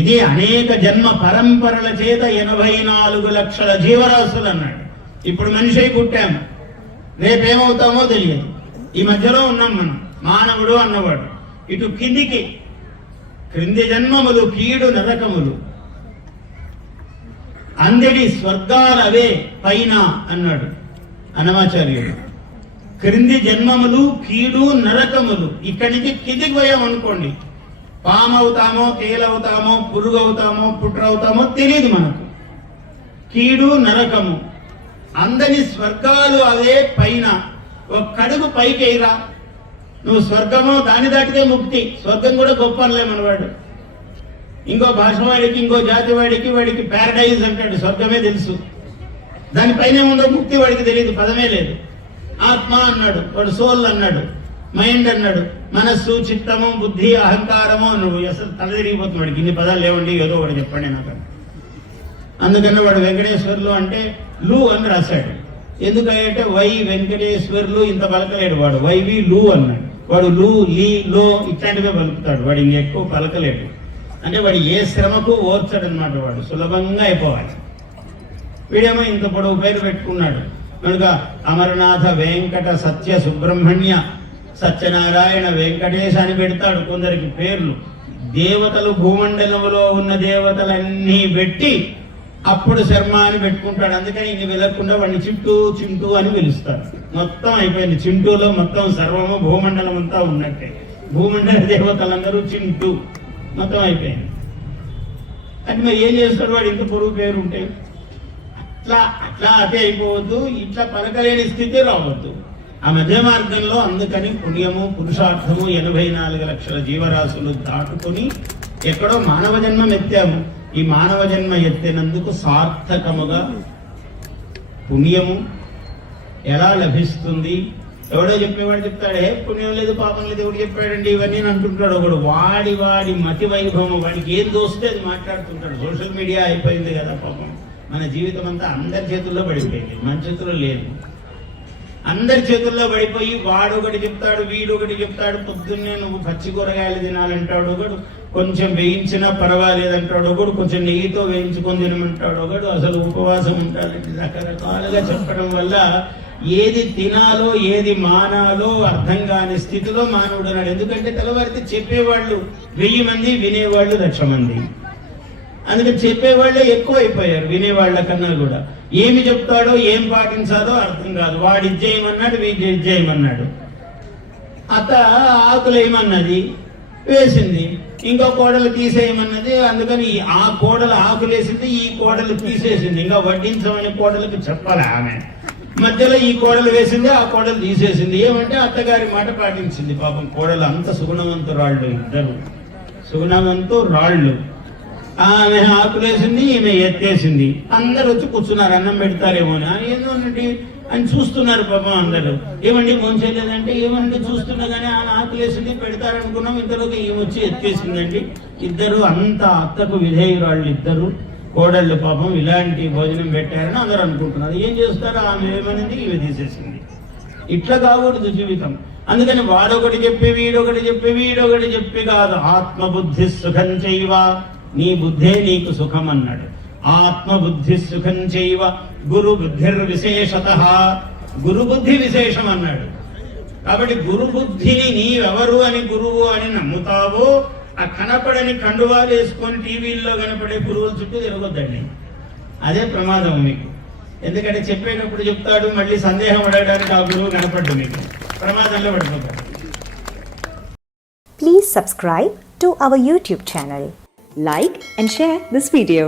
ఇది అనేక జన్మ పరంపరల చేత 84 లక్షల జీవరాశులు అన్నాడు. ఇప్పుడు మనిషి అయి పుట్టాము, రేపేమవుతామో తెలియదు. ఈ మధ్యలో ఉన్నాం మనం, మానవుడు అన్నవాడు. ఇటు కిందికి క్రింది జన్మములు కీడు నరకములు, అందడి స్వర్గాలవే పైన అన్నాడు అన్నమాచార్యుడు. క్రింది జన్మములు కీడు నరకములు. ఇక్కడి నుంచి కిందికి పోయాం అనుకోండి, పామవుతామో తేలవుతామో పురుగు అవుతామో పుట్రవుతామో తెలియదు మనకు. కీడు నరకము, అందని స్వర్గాలు అవే పైన. ఒక్కడుగు పైకి ఎయిరా, నువ్వు స్వర్గమో దాని దాటితే ముక్తి. స్వర్గం కూడా గొప్ప అనలే మనవాడు. ఇంకో భాష వాడికి, ఇంకో జాతి వాడికి ప్యారడైజ్ అంటాడు, స్వర్గమే తెలుసు. దానిపైన ఉందో ముక్తి వాడికి తెలియదు, పదమే లేదు. ఆత్మ అన్నాడు వాడు, సోల్ అన్నాడు, మైండ్ అన్నాడు, మనస్సు, చిత్తము, బుద్ధి, అహంకారము. నువ్వు అసలు తలదిరిగిపోతుంది వాడికి. ఇన్ని పదాలు లేవండి, ఏదో ఒకటి చెప్పండి నాకు. అందుకని వాడు వెంకటేశ్వర్లు అంటే లు అని రాశాడు. ఎందుకంటే వై వెంకటేశ్వర్లు ఇంత పలకలేడు వాడు, వైవి లు అన్నాడు. వాడు లు, లీ, లో ఇట్లాంటివే పలుకుతాడు వాడు, ఇంకెక్కువ పలకలేడు. అంటే వాడు ఏ శ్రమకు ఓర్చాడు అనమాట, వాడు సులభంగా అయిపోవాలి. వీడేమో ఇంత పొడవు పేరు పెట్టుకున్నాడు కనుక అమరనాథ వెంకట సత్య సుబ్రహ్మణ్య సత్యనారాయణ వెంకటేశ అని పెడతాడు కొందరికి పేర్లు. దేవతలు భూమండలంలో ఉన్న దేవతలన్నీ పెట్టి అప్పుడు శర్మ అని పెట్టుకుంటాడు. అందుకని ఇంక వెళ్లకుండా వాడిని చింటూ అని పిలుస్తారు. మొత్తం అయిపోయింది, చింటూలో మొత్తం సర్వము భూమండలం అంతా ఉన్నట్టే. భూమండల దేవతలందరూ చింటూ మొత్తం అయిపోయింది. అంటే మరి ఏం చేస్తాడు వాడు, ఇంత పొరుగు పేరు ఉంటే? అట్లా అదే అయిపోవద్దు, ఇట్లా పలకలేని స్థితి రావద్దు. ఆ మధ్య మార్గంలో అందుకని పుణ్యము పురుషార్థము 84 లక్షల జీవరాశులు దాటుకొని ఎక్కడో మానవ జన్మం ఎత్తాము. ఈ మానవ జన్మ ఎత్తినందుకు సార్థకముగా పుణ్యము ఎలా లభిస్తుంది? ఎవడో చెప్పేవాడు చెప్తాడే, పుణ్యం లేదు పాపం లేదు ఎవడు చెప్పాడండి ఇవన్నీ అంటుంటాడు ఒకడు. వాడి మతి వైభవం, వాడికి ఏం దోస్తే అది మాట్లాడుతుంటాడు. సోషల్ మీడియా అయిపోయింది కదా పాపం. మన జీవితం అంతా అందరి చేతుల్లో పడిపోయింది, మన చేతుల్లో లేదు. అందరి చేతుల్లో పడిపోయి వాడు ఒకటి చెప్తాడు, వీడు ఒకటి చెప్తాడు. పొద్దున్నే నువ్వు పచ్చి కూరగాయలు తినాలంటాడు ఒకడు, కొంచెం వేయించినా పర్వాలేదంటాడు ఒకడు, కొంచెం నెయ్యితో వేయించుకొని తినమంటాడు ఒకడు, అసలు ఉపవాసం ఉంటాడంటే రకరకాలుగా చెప్పడం వల్ల ఏది తినాలో ఏది మానాలో అర్థం కాని స్థితిలో మానవుడు ఉన్నాడు. ఎందుకంటే తెల్లవారితే చెప్పేవాళ్ళు 1000 మంది, వినేవాళ్ళు 1,00,000 మంది. అందుకని చెప్పేవాళ్లే ఎక్కువ అయిపోయారు వినేవాళ్ల కన్నా కూడా. ఏమి చెప్తాడో ఏం పాటించాలో అర్థం కాదు. వాడు ఇచ్చేయమన్నాడు, వీడు ఇచ్చేయమన్నాడు. అత్త ఆకులు వేయమన్నది, వేసింది. ఇంకో కోడలు తీసేయమన్నది, అందుకని ఆ కోడలు ఆకులేసింది, ఈ కోడలు తీసేసింది. ఇంకా వడ్డించమని కోడలకు చెప్పాలి ఆమె. మధ్యలో ఈ కోడలు వేసింది, ఆ కోడలు తీసేసింది. ఏమంటే అత్తగారి మాట పాటించింది. పాపం కోడలు అంత సుగుణవంతురాళ్ళు, ఇద్దరు సుగుణవంతురాళ్ళు. ఆమె ఆకులేసింది, ఈమె ఎత్తేసింది. అందరు వచ్చి కూర్చున్నారు, అన్నం పెడతారేమో అని. ఏంటంటే అని చూస్తున్నారు పాపం అందరూ. ఏమండి మోంచలేదంటే, ఏమండి చూస్తున్నా కానీ ఆమె ఆకులేసింది పెడతారనుకున్నాం, ఇంతలోకి ఈమె వచ్చి ఎత్తేసిందండి. ఇద్దరు అంత అత్తకు విధేయురాళ్ళు, ఇద్దరు కోడళ్ళు పాపం ఇలాంటి భోజనం పెట్టారని అందరూ అనుకుంటున్నారు. ఏం చేస్తారు, ఆమె ఏమనేది ఈమె తీసేసింది. ఇట్లా కాకూడదు జీవితం. అందుకని వాడొకటి చెప్పి వీడొకటి చెప్పి కాదు. ఆత్మబుద్ధి సుఖం చేయవ, నీ బుద్ధే నీకు సుఖం అన్నాడు. ఆత్మబుద్ధి సుఖం చేయవ గురు బుద్ధిర్విశేషత, గురు బుద్ధి విశేషం అన్నాడు. కాబట్టి గురు బుద్ధిని నీవెవరు అని గురువు అని నమ్ముతావో, ఆ కనపడని కండువాలు వేసుకొని టీవీల్లో కనపడే గురువుల చుట్టూ తిరగొద్దండి. అదే ప్రమాదం మీకు. ఎందుకంటే చెప్పేటప్పుడు చెప్తాడు, మళ్ళీ సందేహం అడగడానికి ఆ గురువు కనపడ్డు, మీకు ప్రమాదంలో పడిపోతాడు. Please subscribe to our YouTube channel. Like and share this video.